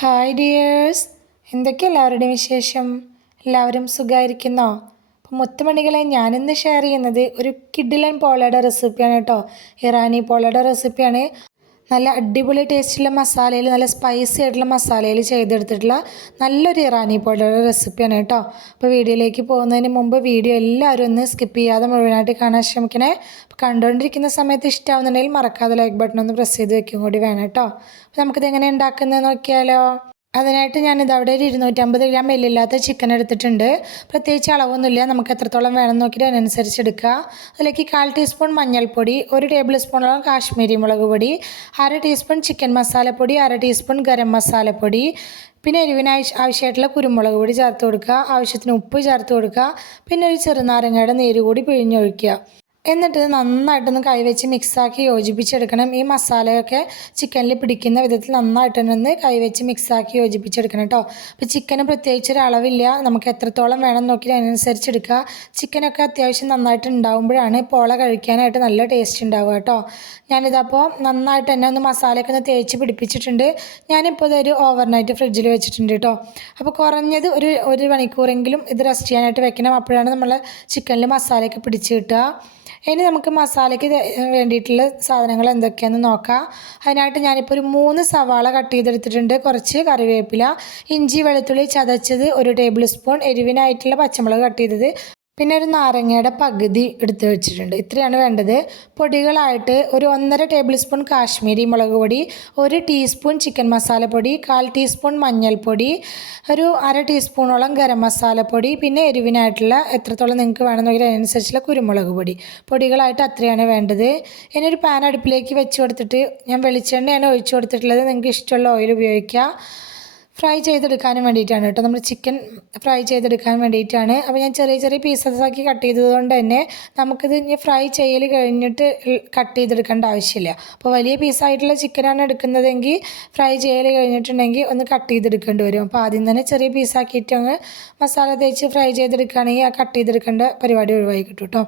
Hi dears, എന്തൊക്കെ എല്ലാവരുടെയും വിശേഷം? എല്ലാവരും സുഖമായിരിക്കുന്നോ? അപ്പോൾ മുത്തുമണികളെ, ഞാനിന്ന് ഷെയർ ചെയ്യുന്നത് ഒരു കിഡിലൻ പോളയുടെ റെസിപ്പിയാണ് കേട്ടോ. ഇറാനി പോളയുടെ റെസിപ്പിയാണ്. നല്ല അടിപൊളി ടേസ്റ്റുള്ള മസാലയിൽ, നല്ല സ്പൈസി ആയിട്ടുള്ള മസാലയിൽ ചെയ്തെടുത്തിട്ടുള്ള നല്ലൊരു ഇറാനി പോളയുടെ റെസിപ്പിയാണ് കേട്ടോ. അപ്പോൾ വീഡിയോയിലേക്ക് പോകുന്നതിന് മുമ്പ് വീഡിയോ എല്ലാവരും ഒന്ന് സ്കിപ്പ് ചെയ്യാതെ മുഴുവനായിട്ട് കാണാൻ ശ്രമിക്കണേ. അപ്പോൾ കണ്ടുകൊണ്ടിരിക്കുന്ന സമയത്ത് ഇഷ്ടമാവുന്നുണ്ടെങ്കിൽ മറക്കാതെ ലൈക്ക് ബട്ടൺ ഒന്ന് പ്രസ് ചെയ്ത് വെക്കും കൂടി വേണം കേട്ടോ. അപ്പോൾ നമുക്കിത് എങ്ങനെ ഉണ്ടാക്കുന്നത് നോക്കിയാലോ. അതിനായിട്ട് ഞാനിത് അവിടെ ഒരു 250 ഗ്രാം എല്ലില്ലാത്ത ചിക്കൻ എടുത്തിട്ടുണ്ട്. പ്രത്യേകിച്ച് അളവൊന്നുമില്ല, നമുക്ക് എത്രത്തോളം വേണം നോക്കിയിട്ട് അതിനനുസരിച്ച് എടുക്കുക. അതിലേക്ക് 1/4 ടീസ്പൂൺ മഞ്ഞൾപ്പൊടി, 1 ടേബിൾ സ്പൂണോളം കാശ്മീരി മുളക് പൊടി, 1/2 ടീസ്പൂൺ ചിക്കൻ മസാലപ്പൊടി, 1/2 ടീസ്പൂൺ ഗരം മസാലപ്പൊടി, പിന്നെ എരിവിന് ആവശ്യമായിട്ടുള്ള കുരുമുളക് പൊടി ചേർത്ത് കൊടുക്കുക, ആവശ്യത്തിന് ഉപ്പ് ചേർത്ത് കൊടുക്കുക, പിന്നെ ഒരു ചെറുനാരങ്ങയുടെ നീര് കൂടി പിഴിഞ്ഞൊഴിക്കുക. എന്നിട്ട് നന്നായിട്ടൊന്ന് കൈവച്ച് മിക്സാക്കി യോജിപ്പിച്ചെടുക്കണം. ഈ മസാലയൊക്കെ ചിക്കനിൽ പിടിക്കുന്ന വിധത്തിൽ നന്നായിട്ടൊന്ന് കൈവച്ച് മിക്സാക്കി യോജിപ്പിച്ചെടുക്കണം കേട്ടോ. അപ്പോൾ ചിക്കന് പ്രത്യേകിച്ചൊരു അളവില്ല, നമുക്ക് എത്രത്തോളം വേണം നോക്കി അതിനനുസരിച്ച് എടുക്കുക. ചിക്കനൊക്കെ അത്യാവശ്യം നന്നായിട്ട് ഉണ്ടാകുമ്പോഴാണ് പോള കഴിക്കാനായിട്ട് നല്ല ടേസ്റ്റ് ഉണ്ടാവുക കേട്ടോ. ഞാനിതപ്പോൾ നന്നായിട്ട് തന്നെ ഒന്ന് മസാലയൊക്കെ ഒന്ന് തേച്ച് പിടിപ്പിച്ചിട്ടുണ്ട്. ഞാനിപ്പോൾ ഇതൊരു ഓവർനൈറ്റ് ഫ്രിഡ്ജിൽ വെച്ചിട്ടുണ്ട് കേട്ടോ. അപ്പോൾ കുറഞ്ഞത് ഒരു മണിക്കൂറെങ്കിലും ഇത് റെസ്റ്റ് ചെയ്യാനായിട്ട് വെക്കണം. അപ്പോഴാണ് നമ്മൾ ചിക്കനിൽ മസാലയൊക്കെ പിടിച്ച് കിട്ടുക. ഇനി നമുക്ക് മസാലയ്ക്ക് വേണ്ടിയിട്ടുള്ള സാധനങ്ങൾ എന്തൊക്കെയാണെന്ന് നോക്കാം. അതിനായിട്ട് ഞാനിപ്പോൾ ഒരു 3 സവാള കട്ട് ചെയ്തെടുത്തിട്ടുണ്ട്, കുറച്ച് കറിവേപ്പില, ഇഞ്ചി വെളുത്തുള്ളി ചതച്ചത് 1 ടേബിൾ സ്പൂൺ, എരിവിനായിട്ടുള്ള പച്ചമുളക് കട്ട് ചെയ്തത്, പിന്നെ ഒരു നാരങ്ങയുടെ പകുതി എടുത്ത് വെച്ചിട്ടുണ്ട്. ഇത്രയാണ് വേണ്ടത്. പൊടികളായിട്ട് ഒരു 1.5 ടേബിൾ സ്പൂൺ കാശ്മീരി മുളക് പൊടി, 1 ടീസ്പൂൺ ചിക്കൻ മസാലപ്പൊടി, 1/4 ടീസ്പൂൺ മഞ്ഞൾപ്പൊടി, ഒരു 1/2 ടീസ്പൂണോളം ഗരം മസാലപ്പൊടി, പിന്നെ എരിവിനായിട്ടുള്ള എത്രത്തോളം നിങ്ങൾക്ക് വേണമെന്നെങ്കിൽ അതിനനുസരിച്ചുള്ള കുരുമുളക് പൊടി. പൊടികളായിട്ട് അത്രയാണ് വേണ്ടത്. ഇനി ഒരു പാൻ അടുപ്പിലേക്ക് വെച്ച് കൊടുത്തിട്ട് ഞാൻ വെളിച്ചെണ്ണയാണ് ഒഴിച്ചു കൊടുത്തിട്ടുള്ളത്. നിങ്ങൾക്ക് ഇഷ്ടമുള്ള ഓയിൽ ഉപയോഗിക്കുക. ഫ്രൈ ചെയ്തെടുക്കാനും വേണ്ടിയിട്ടാണ് കേട്ടോ, നമ്മൾ ചിക്കൻ ഫ്രൈ ചെയ്തെടുക്കാൻ വേണ്ടിയിട്ടാണ്. അപ്പോൾ ഞാൻ ചെറിയ ചെറിയ പീസസ് ആക്കി കട്ട് ചെയ്തതുകൊണ്ട് തന്നെ നമുക്കിത് ഇനി ഫ്രൈ ചെയ്യൽ കഴിഞ്ഞിട്ട് കട്ട് ചെയ്തെടുക്കേണ്ട ആവശ്യമില്ല. അപ്പോൾ വലിയ പീസായിട്ടുള്ള ചിക്കനാണ് എടുക്കുന്നതെങ്കിൽ ഫ്രൈ ചെയ്യൽ കഴിഞ്ഞിട്ടുണ്ടെങ്കിൽ ഒന്ന് കട്ട് ചെയ്തെടുക്കേണ്ടി വരും. അപ്പോൾ ആദ്യം തന്നെ ചെറിയ പീസാക്കിയിട്ട് അങ്ങ് മസാല തേച്ച് ഫ്രൈ ചെയ്തെടുക്കുകയാണെങ്കിൽ ആ കട്ട് ചെയ്തെടുക്കേണ്ട പരിപാടി ഒഴിവായി കിട്ടും കേട്ടോ.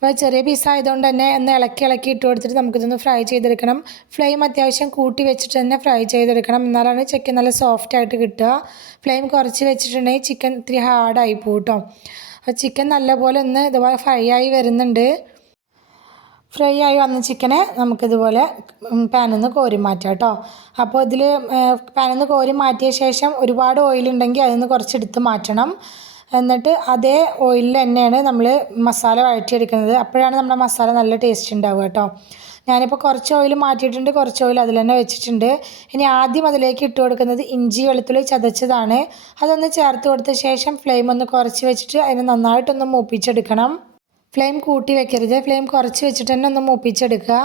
അപ്പോൾ ചെറിയ പീസായതുകൊണ്ട് തന്നെ ഒന്ന് ഇളക്കി ഇട്ട് കൊടുത്തിട്ട് നമുക്കിതൊന്ന് ഫ്രൈ ചെയ്തെടുക്കണം. ഫ്ലെയിം അത്യാവശ്യം കൂട്ടി വെച്ചിട്ട് തന്നെ ഫ്രൈ ചെയ്തെടുക്കണം, എന്നാലാണ് ചിക്കൻ നല്ല സോഫ്റ്റ് ആയിട്ട് കിട്ടുക. ഫ്ലെയിം കുറച്ച് വെച്ചിട്ടുണ്ടെങ്കിൽ ചിക്കൻ ഇത്തിരി ഹാർഡായി പോകും കേട്ടോ. അപ്പോൾ ചിക്കൻ നല്ലപോലെ ഒന്ന് ഇതുപോലെ ഫ്രൈ ആയി വരുന്നുണ്ട്. ഫ്രൈ ആയി വന്ന ചിക്കനെ നമുക്കിതുപോലെ പാനിൽ നിന്ന് കോരി മാറ്റാം കേട്ടോ. അപ്പോൾ ഇതിൽ പാനിൽ നിന്ന് കോരി മാറ്റിയ ശേഷം ഒരുപാട് ഓയിലുണ്ടെങ്കിൽ അതിൽ നിന്ന് കുറച്ചെടുത്ത് മാറ്റണം. എന്നിട്ട് അതേ ഓയിലിൽ തന്നെയാണ് നമ്മൾ മസാല വഴറ്റിയെടുക്കുന്നത്. അപ്പോഴാണ് നമ്മുടെ മസാല നല്ല ടേസ്റ്റ് ഉണ്ടാവുക കേട്ടോ. ഞാനിപ്പോൾ കുറച്ച് ഓയിൽ മാറ്റിയിട്ടുണ്ട്, കുറച്ച് ഓയിൽ അതിൽ തന്നെ വെച്ചിട്ടുണ്ട്. ഇനി ആദ്യം അതിലേക്ക് ഇട്ട് കൊടുക്കുന്നത് ഇഞ്ചി വെളുത്തുള്ളി ചതച്ചതാണ്. അതൊന്ന് ചേർത്ത് കൊടുത്ത ശേഷം ഫ്ലെയിം ഒന്ന് കുറച്ച് വെച്ചിട്ട് അതിനെ നന്നായിട്ടൊന്ന് മൂപ്പിച്ചെടുക്കണം. ഫ്ലെയിം കൂട്ടി വെക്കരുത്, ഫ്ലെയിം കുറച്ച് വെച്ചിട്ട് തന്നെ ഒന്ന് മൂപ്പിച്ചെടുക്കുക.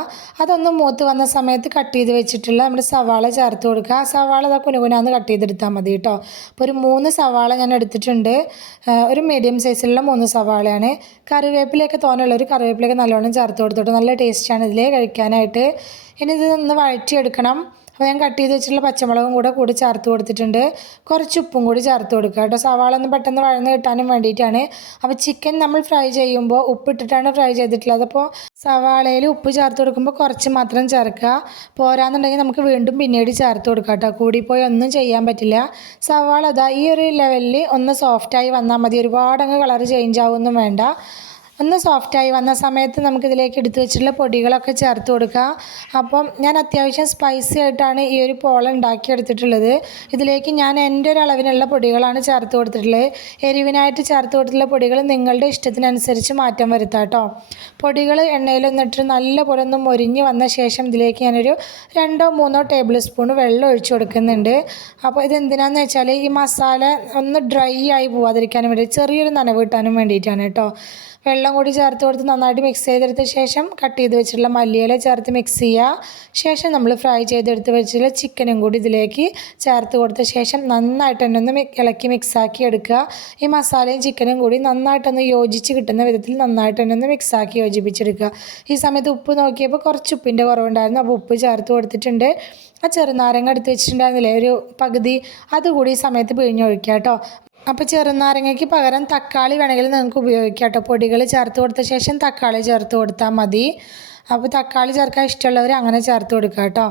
അതൊന്ന് മൂത്ത് വന്ന സമയത്ത് കട്ട് ചെയ്ത് വെച്ചിട്ടുള്ള നമ്മുടെ സവാള ചേർത്ത് കൊടുക്കുക. സവാള അതാ കുനുകുനാന്ന് കട്ട് ചെയ്തെടുത്താൽ മതി കേട്ടോ. അപ്പോൾ ഒരു 3 സവാള ഞാൻ എടുത്തിട്ടുണ്ട്. ഒരു മീഡിയം സൈസിലുള്ള 3 സവാളയാണ്. കറിവേപ്പിലയൊക്കെ തോനെയുള്ളൊരു കറിവേപ്പിലയൊക്കെ നല്ലോണം ചേർത്ത് കൊടുത്തോട്ടോ, നല്ല ടേസ്റ്റാണ് ഇതിൽ കഴിക്കാനായിട്ട്. ഇനി ഇത് ഒന്ന് വഴറ്റിയെടുക്കണം. അപ്പോൾ ഞാൻ കട്ട് ചെയ്ത് വെച്ചിട്ടുള്ള പച്ചമുളകും കൂടി ചേർത്ത് കൊടുത്തിട്ടുണ്ട്. കുറച്ച് ഉപ്പും കൂടി ചേർത്ത് കൊടുക്കുക കേട്ടോ, സവാള ഒന്ന് പെട്ടെന്ന് വഴന്ന് കിട്ടാനും വേണ്ടിയിട്ടാണ്. അപ്പോൾ ചിക്കൻ നമ്മൾ ഫ്രൈ ചെയ്യുമ്പോൾ ഉപ്പിട്ടിട്ടാണ് ഫ്രൈ ചെയ്തിട്ടുള്ളത്. അപ്പോൾ സവാളയിൽ ഉപ്പ് ചേർത്ത് കൊടുക്കുമ്പോൾ കുറച്ച് മാത്രം ചേർക്കുക. പോരാന്നുണ്ടെങ്കിൽ നമുക്ക് വീണ്ടും പിന്നീട് ചേർത്ത് കൊടുക്കാം കേട്ടോ, കൂടിപ്പോയി ഒന്നും ചെയ്യാൻ പറ്റില്ല. സവാള അതാ ഈ ഒരു ലെവലിൽ ഒന്ന് സോഫ്റ്റായി വന്നാൽ മതി, ഒരുപാട് അങ്ങ് കളർ ചേഞ്ച് ആവുമൊന്നും വേണ്ട. ഒന്ന് സോഫ്റ്റായി വന്ന സമയത്ത് നമുക്കിതിലേക്ക് എടുത്തു വെച്ചിട്ടുള്ള പൊടികളൊക്കെ ചേർത്ത് കൊടുക്കുക. അപ്പം ഞാൻ അത്യാവശ്യം സ്പൈസി ആയിട്ടാണ് ഈ ഒരു പോള ഉണ്ടാക്കിയെടുത്തിട്ടുള്ളത്. ഇതിലേക്ക് ഞാൻ എൻ്റെ ഒരു അളവിനുള്ള പൊടികളാണ് ചേർത്ത് കൊടുത്തിട്ടുള്ളത്. എരിവിനായിട്ട് ചേർത്ത് കൊടുത്തിട്ടുള്ള പൊടികൾ നിങ്ങളുടെ ഇഷ്ടത്തിനനുസരിച്ച് മാറ്റം വരുത്താം കേട്ടോ. പൊടികൾ എണ്ണയിലൊന്നിട്ട് നല്ലപോലെ ഒന്ന് മൊരിഞ്ഞ് വന്ന ശേഷം ഇതിലേക്ക് ഞാനൊരു 2-3 ടേബിൾ സ്പൂൺ വെള്ളം ഒഴിച്ചു കൊടുക്കുന്നുണ്ട്. അപ്പോൾ ഇതെന്തിനാന്ന് വെച്ചാൽ ഈ മസാല ഒന്ന് ഡ്രൈ ആയി പോവാതിരിക്കാനും വേണ്ടി, ചെറിയൊരു നനവ് കിട്ടാനും വേണ്ടിയിട്ടാണ് കേട്ടോ. വെള്ളം കൂടി ചേർത്ത് കൊടുത്ത് നന്നായിട്ട് മിക്സ് ചെയ്തെടുത്ത ശേഷം കട്ട് ചെയ്ത് വെച്ചിട്ടുള്ള മല്ലിയില ചേർത്ത് മിക്സ് ചെയ്യുക. ശേഷം നമ്മൾ ഫ്രൈ ചെയ്തെടുത്ത് വെച്ചിട്ടുള്ള ചിക്കനും കൂടി ഇതിലേക്ക് ചേർത്ത് കൊടുത്ത ശേഷം നന്നായിട്ട് തന്നെ ഒന്ന് ഇളക്കി മിക്സാക്കി എടുക്കുക. ഈ മസാലയും ചിക്കനും കൂടി നന്നായിട്ടൊന്ന് യോജിച്ച് കിട്ടുന്ന വിധത്തിൽ നന്നായിട്ട് തന്നെ ഒന്ന് മിക്സാക്കി യോജിപ്പിച്ചെടുക്കുക. ഈ സമയത്ത് ഉപ്പ് നോക്കിയപ്പോൾ കുറച്ച് ഉപ്പിൻ്റെ കുറവുണ്ടായിരുന്നു, അപ്പോൾ ഉപ്പ് ചേർത്ത് കൊടുത്തിട്ടുണ്ട്. ആ ചെറുനാരങ്ങ എടുത്ത് വെച്ചിട്ടുണ്ടായിരുന്നില്ലേ ഒരു പകുതി, അതുകൂടി ഈ സമയത്ത് പിഴിഞ്ഞൊഴിക്കുക കേട്ടോ. അപ്പോൾ ചെറുനാരങ്ങയ്ക്ക് പകരം തക്കാളി വേണമെങ്കിൽ നിങ്ങൾക്ക് ഉപയോഗിക്കാം കേട്ടോ. പൊടികൾ ചേർത്ത് കൊടുത്ത ശേഷം തക്കാളി ചേർത്ത് കൊടുത്താൽ മതി. അപ്പോൾ തക്കാളി ചേർക്കാൻ ഇഷ്ടമുള്ളവർ അങ്ങനെ ചേർത്ത് കൊടുക്കുക കേട്ടോ.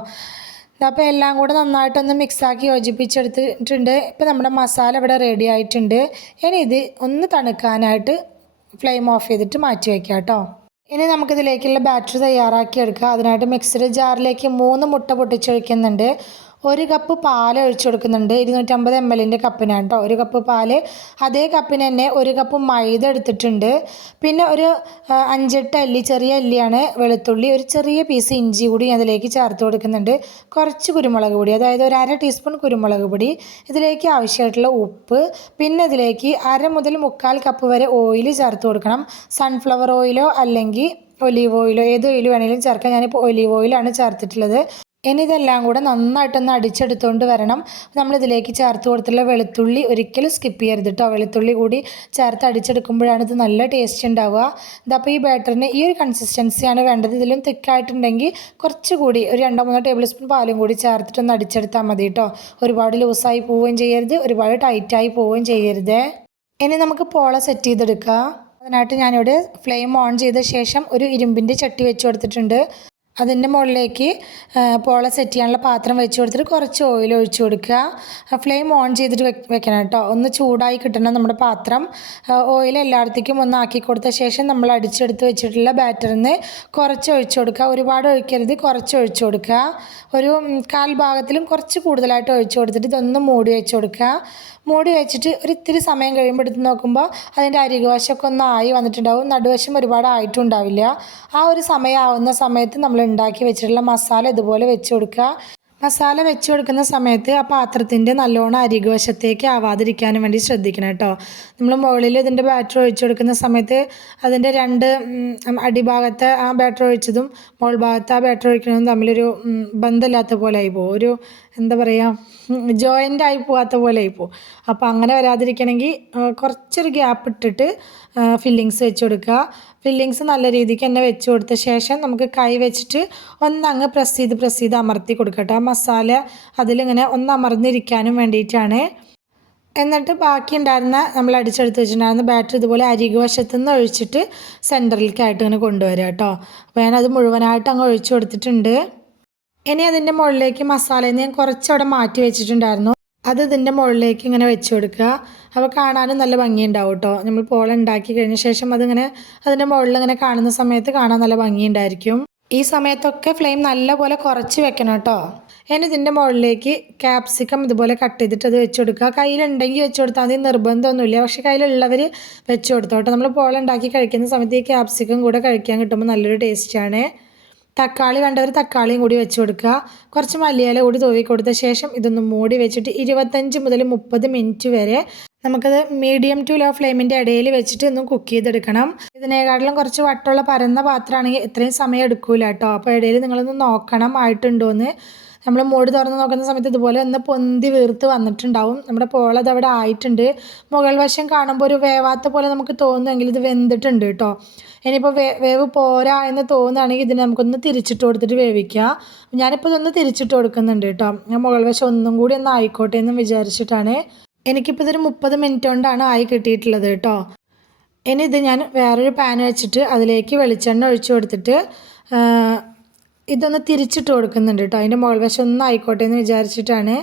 അപ്പോൾ എല്ലാം കൂടെ നന്നായിട്ടൊന്ന് മിക്സാക്കി യോജിപ്പിച്ചെടുത്തിട്ടുണ്ട്. ഇപ്പോൾ നമ്മുടെ മസാല ഇവിടെ റെഡി ആയിട്ടുണ്ട്. ഇനി ഇത് ഒന്ന് തണുക്കാനായിട്ട് ഫ്ലെയിം ഓഫ് ചെയ്തിട്ട് മാറ്റി വയ്ക്കാം കേട്ടോ. ഇനി നമുക്കിതിലേക്കുള്ള ബാറ്റർ തയ്യാറാക്കി എടുക്കുക. അതിനായിട്ട് മിക്സിയുടെ ജാറിലേക്ക് 3 മുട്ട പൊട്ടിച്ചൊഴിക്കുന്നുണ്ട്. 1 കപ്പ് പാൽ ഒഴിച്ചു കൊടുക്കുന്നുണ്ട്. 250 ml കപ്പിനാണ് കേട്ടോ 1 കപ്പ് പാല്. അതേ കപ്പിന് തന്നെ 1 കപ്പ് മൈദ എടുത്തിട്ടുണ്ട്. പിന്നെ ഒരു 5-8 അല്ലി, ചെറിയ അല്ലിയാണ് വെളുത്തുള്ളി, ഒരു ചെറിയ പീസ് ഇഞ്ചി കൂടി അതിലേക്ക് ചേർത്ത് കൊടുക്കുന്നുണ്ട്. കുറച്ച് കുരുമുളക് പൊടി, അതായത് ഒരു 1/2 ടീസ്പൂൺ കുരുമുളക് പൊടി. ഇതിലേക്ക് ആവശ്യമായിട്ടുള്ള ഉപ്പ്. പിന്നെ ഇതിലേക്ക് 1/2 മുതൽ 1/4 കപ്പ് വരെ ഓയിൽ ചേർത്ത് കൊടുക്കണം. സൺഫ്ലവർ ഓയിലോ അല്ലെങ്കിൽ ഒലീവ് ഓയിലോ, ഏത് ഓയിൽ വേണമെങ്കിലും ചേർക്കാം. ഞാനിപ്പോൾ ഒലീവ് ഓയിലാണ് ചേർത്തിട്ടുള്ളത്. ഇനി ഇതെല്ലാം കൂടെ നന്നായിട്ടൊന്ന് അടിച്ചെടുത്തുകൊണ്ട് വരണം. നമ്മളിതിലേക്ക് ചേർത്ത് കൊടുത്തുള്ള വെളുത്തുള്ളി ഒരിക്കലും സ്കിപ്പ് ചെയ്യരുത് കേട്ടോ. വെളുത്തുള്ളി കൂടി ചേർത്ത് അടിച്ചെടുക്കുമ്പോഴാണ് ഇത് നല്ല ടേസ്റ്റ് ഉണ്ടാവുക. ഇതപ്പോൾ ഈ ബാറ്ററിന് ഈ ഒരു കൺസിസ്റ്റൻസിയാണ് വേണ്ടത്. ഇതിലും തിക്കായിട്ടുണ്ടെങ്കിൽ കുറച്ചുകൂടി ഒരു 2-3 ടേബിൾ സ്പൂൺ പാലും കൂടി ചേർത്തിട്ടൊന്ന് അടിച്ചെടുത്താൽ മതി കേട്ടോ. ഒരുപാട് ലൂസായി പോവുകയും ചെയ്യരുത്, ഒരുപാട് ടൈറ്റായി പോവുകയും ചെയ്യരുത്. ഇനി നമുക്ക് പോള സെറ്റ് ചെയ്തെടുക്കാം. അതിനായിട്ട് ഞാനിവിടെ ഫ്ലെയിം ഓൺ ചെയ്ത ശേഷം ഒരു ഇരുമ്പിൻ്റെ ചട്ടി വെച്ച് കൊടുത്തിട്ടുണ്ട്. അതിൻ്റെ മുകളിലേക്ക് പോള സെറ്റ് ചെയ്യാനുള്ള പാത്രം വെച്ച് കൊടുത്തിട്ട് കുറച്ച് ഓയിൽ ഒഴിച്ചു കൊടുക്കുക. ഫ്ലെയിം ഓൺ ചെയ്തിട്ട് വെക്കണം കേട്ടോ. ഒന്ന് ചൂടായി കിട്ടണം നമ്മുടെ പാത്രം. ഓയിൽ എല്ലായിടത്തേക്കും ഒന്ന് ആക്കി കൊടുത്ത ശേഷം നമ്മൾ അടിച്ചെടുത്ത് വെച്ചിട്ടുള്ള ബാറ്ററിന് കുറച്ച് ഒഴിച്ചു കൊടുക്കുക. ഒരുപാട് ഒഴിക്കരുത്, കുറച്ച് ഒഴിച്ചു കൊടുക്കുക. ഒരു 1/4 ഭാഗത്തിലും കുറച്ച് കൂടുതലായിട്ട് ഒഴിച്ചു കൊടുത്തിട്ട് ഇതൊന്ന് മൂടി വെച്ച് കൊടുക്കുക. മൂടി വെച്ചിട്ട് ഒരു ഇത്തിരി സമയം കഴിയുമ്പോൾ എടുത്ത് നോക്കുമ്പോൾ അതിൻ്റെ അരികുവശമൊക്കെ ഒന്ന് ആയി വന്നിട്ടുണ്ടാവും. നടുവശം ഒരുപാട് ആയിട്ടുണ്ടാവില്ല. ആ ഒരു സമയമാവുന്ന സമയത്ത് നമ്മൾ ഉണ്ടാക്കി വെച്ചിട്ടുള്ള മസാല ഇതുപോലെ വെച്ച് കൊടുക്കുക. മസാല വെച്ച് കൊടുക്കുന്ന സമയത്ത് ആ പാത്രത്തിൻ്റെ നല്ലോണം അരികുവശത്തേക്ക് ആവാതിരിക്കാനും വേണ്ടി ശ്രദ്ധിക്കണം കേട്ടോ. നമ്മൾ മുകളിൽ ഇതിൻ്റെ ബാറ്റർ ഒഴിച്ചു കൊടുക്കുന്ന സമയത്ത് അതിൻ്റെ 2 അടിഭാഗത്തെ ആ ബാറ്റർ ഒഴിച്ചതും മുകൾ ഭാഗത്ത് ആ ബാറ്റർ ഒഴിക്കുന്നതും തമ്മിലൊരു ബന്ധമില്ലാത്ത പോലെ ആയി പോകും. ഒരു എന്താ പറയുക, ജോയിൻ്റ് ആയി പോകാത്ത പോലെ ആയി പോകും. അപ്പോൾ അങ്ങനെ വരാതിരിക്കണമെങ്കിൽ കുറച്ചൊരു ഗ്യാപ്പ് ഇട്ടിട്ട് ഫില്ലിങ്സ് വെച്ച് കൊടുക്കുക. ഫില്ലിങ്സ് നല്ല രീതിക്ക് തന്നെ വെച്ച് കൊടുത്ത ശേഷം നമുക്ക് കൈ വെച്ചിട്ട് ഒന്നങ്ങ് പ്രസ് ചെയ്ത് അമർത്തി കൊടുക്കട്ടെ. ആ മസാല അതിലിങ്ങനെ ഒന്ന് അമർന്നിരിക്കാനും വേണ്ടിയിട്ടാണ്. എന്നിട്ട് ബാക്കി ഉണ്ടായിരുന്ന നമ്മൾ അടിച്ചെടുത്ത് വെച്ചിട്ടുണ്ടായിരുന്ന ബാറ്ററി ഇതുപോലെ അരികുവശത്തു നിന്ന് ഒഴിച്ചിട്ട് സെൻറ്ററിലേക്കായിട്ട് ഇങ്ങനെ കൊണ്ടുവരിക കേട്ടോ. അപ്പോൾ ഞാനത് മുഴുവനായിട്ട് അങ്ങ് ഒഴിച്ചു കൊടുത്തിട്ടുണ്ട്. ഇനി അതിൻ്റെ മുകളിലേക്ക് മസാലയിൽ നിന്ന് ഞാൻ കുറച്ചവിടെ മാറ്റി വെച്ചിട്ടുണ്ടായിരുന്നു. അത് ഇതിൻ്റെ മുകളിലേക്ക് ഇങ്ങനെ വെച്ച് കൊടുക്കുക. അപ്പോൾ കാണാനും നല്ല ഭംഗിയുണ്ടാവും കേട്ടോ. നമ്മൾ പോള ഉണ്ടാക്കി കഴിഞ്ഞ ശേഷം അതിങ്ങനെ അതിൻ്റെ മുകളിൽ ഇങ്ങനെ കാണുന്ന സമയത്ത് കാണാൻ നല്ല ഭംഗിയുണ്ടായിരിക്കും. ഈ സമയത്തൊക്കെ ഫ്ലെയിം നല്ലപോലെ കുറച്ച് വെക്കണം കേട്ടോ. ഇനി ഇതിൻ്റെ മുകളിലേക്ക് ക്യാപ്സിക്കം ഇതുപോലെ കട്ട് ചെയ്തിട്ട് അത് വെച്ച് കൊടുക്കുക. കയ്യിലുണ്ടെങ്കിൽ വെച്ച് കൊടുത്താൽ മതി, നിർബന്ധമൊന്നുമില്ല. പക്ഷേ കയ്യിലുള്ളവർ വെച്ച് കൊടുത്തോട്ടെ. നമ്മൾ പോള ഉണ്ടാക്കി കഴിക്കുന്ന സമയത്ത് ഈ ക്യാപ്സിക്കം കൂടെ കഴിക്കാൻ കിട്ടുമ്പോൾ നല്ലൊരു ടേസ്റ്റാണ്. തക്കാളി വേണ്ടവർ തക്കാളിയും കൂടി വെച്ച് കൊടുക്കുക. കുറച്ച് മല്ലിയില കൂടി തൂവി കൊടുത്ത ശേഷം ഇതൊന്ന് മൂടി വെച്ചിട്ട് 25 മുതൽ 30 മിനിറ്റ് വരെ നമുക്കത് മീഡിയം ടു ലോ ഫ്ലെയിമിൻ്റെ ഇടയിൽ വെച്ചിട്ട് ഒന്ന് കുക്ക് ചെയ്തെടുക്കണം. ഇതിനേക്കാട്ടിലും കുറച്ച് വട്ടമുള്ള പരന്ന പാത്രമാണെങ്കിൽ ഇത്രയും സമയം എടുക്കൂല കേട്ടോ. അപ്പോൾ ഇടയിൽ നിങ്ങളൊന്ന് നോക്കണം ആയിട്ടുണ്ടോയെന്ന്. നമ്മൾ മൂടി തുറന്ന് നോക്കുന്ന സമയത്ത് ഇതുപോലെ ഒന്ന് പൊന്തി വീർത്ത് വന്നിട്ടുണ്ടാവും. നമ്മുടെ പോളത് അവിടെ ആയിട്ടുണ്ട്. മുകൾ വശം കാണുമ്പോൾ ഒരു വേവാത്ത പോലെ നമുക്ക് തോന്നുമെങ്കിൽ ഇത് വെന്തിട്ടുണ്ട് കേട്ടോ. ഇനിയിപ്പോൾ വേവ് പോരാ എന്ന് തോന്നുകയാണെങ്കിൽ ഇതിനെ നമുക്കൊന്ന് തിരിച്ചിട്ട് കൊടുത്തിട്ട് വേവിക്കുക. ഞാനിപ്പോൾ ഇതൊന്ന് തിരിച്ചിട്ട് കൊടുക്കുന്നുണ്ട് കേട്ടോ. ഞാൻ മുകൾ വശം ഒന്നും കൂടി ഒന്ന് ആയിക്കോട്ടെ എന്ന് വിചാരിച്ചിട്ടാണ്. എനിക്കിപ്പോൾ ഇതൊരു 30 മിനിറ്റ് കൊണ്ടാണ് ആയി കിട്ടിയിട്ടുള്ളത് കേട്ടോ. ഇനി ഇത് ഞാൻ വേറൊരു പാൻ വെച്ചിട്ട് അതിലേക്ക് വെളിച്ചെണ്ണ ഒഴിച്ചു കൊടുത്തിട്ട് ഇതൊന്ന് തിരിച്ചിട്ട് കൊടുക്കുന്നുണ്ട് കേട്ടോ. അതിൻ്റെ മുകൾ വശം ഒന്നും ആയിക്കോട്ടെ എന്ന് വിചാരിച്ചിട്ടാണ്.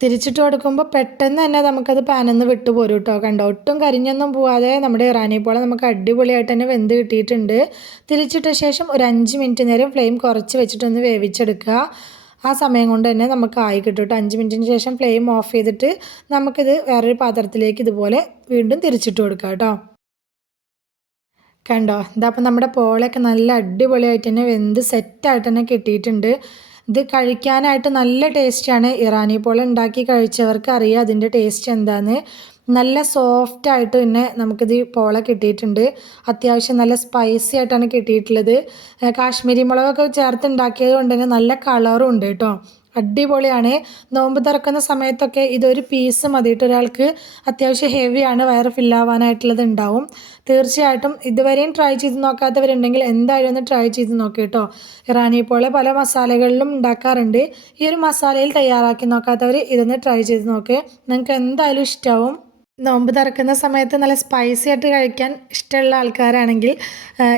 തിരിച്ചിട്ട് കൊടുക്കുമ്പോൾ പെട്ടെന്ന് തന്നെ നമുക്കത് പാനിൽ നിന്ന് വിട്ടു പോരും കേട്ടോ. കണ്ടോ, ഒട്ടും കരിഞ്ഞൊന്നും പോവാതെ നമ്മുടെ ഇറാനി പോള നമുക്ക് അടിപൊളിയായിട്ട് തന്നെ വെന്ത് കിട്ടിയിട്ടുണ്ട്. തിരിച്ചിട്ട ശേഷം ഒരു 5 മിനിറ്റ് നേരം ഫ്ലെയിം കുറച്ച് വെച്ചിട്ടൊന്ന് വേവിച്ചെടുക്കുക. ആ സമയം കൊണ്ട് തന്നെ നമുക്ക് ആയി കിട്ടും കേട്ടോ. 5 മിനിറ്റിന് ശേഷം ഫ്ലെയിം ഓഫ് ചെയ്തിട്ട് നമുക്കിത് വേറൊരു പാത്രത്തിലേക്ക് ഇതുപോലെ വീണ്ടും തിരിച്ചിട്ട് കൊടുക്കാം കേട്ടോ. കണ്ടോ, ഇതപ്പോൾ നമ്മുടെ പോളയൊക്കെ നല്ല അടിപൊളിയായിട്ട് തന്നെ വെന്ത് സെറ്റായിട്ട് തന്നെ കിട്ടിയിട്ടുണ്ട്. ഇത് കഴിക്കാനായിട്ട് നല്ല ടേസ്റ്റാണ്. ഇറാനി പോള ഉണ്ടാക്കി കഴിച്ചവർക്ക് അറിയാം അതിൻ്റെ ടേസ്റ്റ് എന്താണെന്ന്. നല്ല സോഫ്റ്റായിട്ട് തന്നെ നമുക്കിത് പോള കിട്ടിയിട്ടുണ്ട്. അത്യാവശ്യം നല്ല സ്പൈസി ആയിട്ടാണ് കിട്ടിയിട്ടുള്ളത്. കാശ്മീരി മുളകൊക്കെ ചേർത്ത് ഉണ്ടാക്കിയത് കൊണ്ട് തന്നെ നല്ല കളറും ഉണ്ട് കേട്ടോ. അടിപൊളിയാണ്. നോമ്പ് തുറക്കുന്ന സമയത്തൊക്കെ ഇതൊരു പീസ് മതിയിട്ട് ഒരാൾക്ക് അത്യാവശ്യം ഹെവിയാണ്, വയറ് ഫില്ലാവാനായിട്ടുള്ളത് ഉണ്ടാവും. തീർച്ചയായിട്ടും ഇതുവരെയും ട്രൈ ചെയ്ത് നോക്കാത്തവരുണ്ടെങ്കിൽ എന്തായാലും ഒന്ന് ട്രൈ ചെയ്ത് നോക്കി കേട്ടോ. ഇറാനി പോലെ പല മസാലകളിലും ഉണ്ടാക്കാറുണ്ട്. ഈ ഒരു മസാലയിൽ തയ്യാറാക്കി നോക്കാത്തവർ ഇതൊന്ന് ട്രൈ ചെയ്ത് നോക്ക്, നിങ്ങൾക്ക് എന്തായാലും ഇഷ്ടമാവും. നോമ്പ് തുറക്കുന്ന സമയത്ത് നല്ല സ്പൈസി ആയിട്ട് കഴിക്കാൻ ഇഷ്ടമുള്ള ആൾക്കാരാണെങ്കിൽ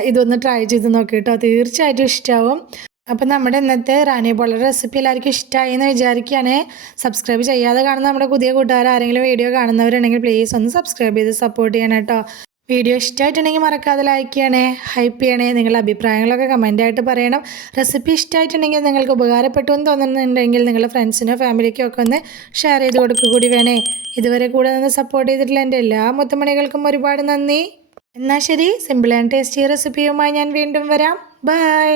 ഇതൊന്ന് ട്രൈ ചെയ്ത് നോക്കി കേട്ടോ. തീർച്ചയായിട്ടും ഇഷ്ടമാവും. അപ്പം നമ്മുടെ ഇന്നത്തെ റാണി പോളയുടെ റെസിപ്പി എല്ലാവർക്കും ഇഷ്ടമായി എന്ന് വിചാരിക്കുകയാണ്. സബ്സ്ക്രൈബ് ചെയ്യാതെ കാണുന്ന നമ്മുടെ പുതിയ കൂട്ടുകാർ ആരെങ്കിലും വീഡിയോ കാണുന്നവരുണ്ടെങ്കിൽ പ്ലീസ് ഒന്ന് സബ്സ്ക്രൈബ് ചെയ്ത് സപ്പോർട്ട് ചെയ്യണം കേട്ടോ. വീഡിയോ ഇഷ്ടമായിട്ടുണ്ടെങ്കിൽ മറക്കാതെ ലൈക്ക് ചെയ്യണേ, ഹൈപ്പ് ചെയ്യണേ, നിങ്ങളുടെ അഭിപ്രായങ്ങളൊക്കെ കമൻറ്റായിട്ട് പറയണം. റെസിപ്പി ഇഷ്ടമായിട്ടുണ്ടെങ്കിൽ നിങ്ങൾക്ക് ഉപകാരപ്പെട്ടു എന്ന് തോന്നുന്നുണ്ടെങ്കിൽ നിങ്ങളുടെ ഫ്രണ്ട്സിനോ ഫാമിലിക്കോ ഒക്കെ ഒന്ന് ഷെയർ ചെയ്ത് കൊടുക്കുക കൂടി വേണേ. ഇതുവരെ കൂടെ നിന്ന് സപ്പോർട്ട് ചെയ്തിട്ടുള്ള എൻ്റെ എല്ലാ മുത്തുമണികൾക്കും ഒരുപാട് നന്ദി. എന്നാൽ ശരി, സിമ്പിൾ ആൻഡ് ടേസ്റ്റി റെസിപ്പിയുമായി ഞാൻ വീണ്ടും വരാം. ബൈ.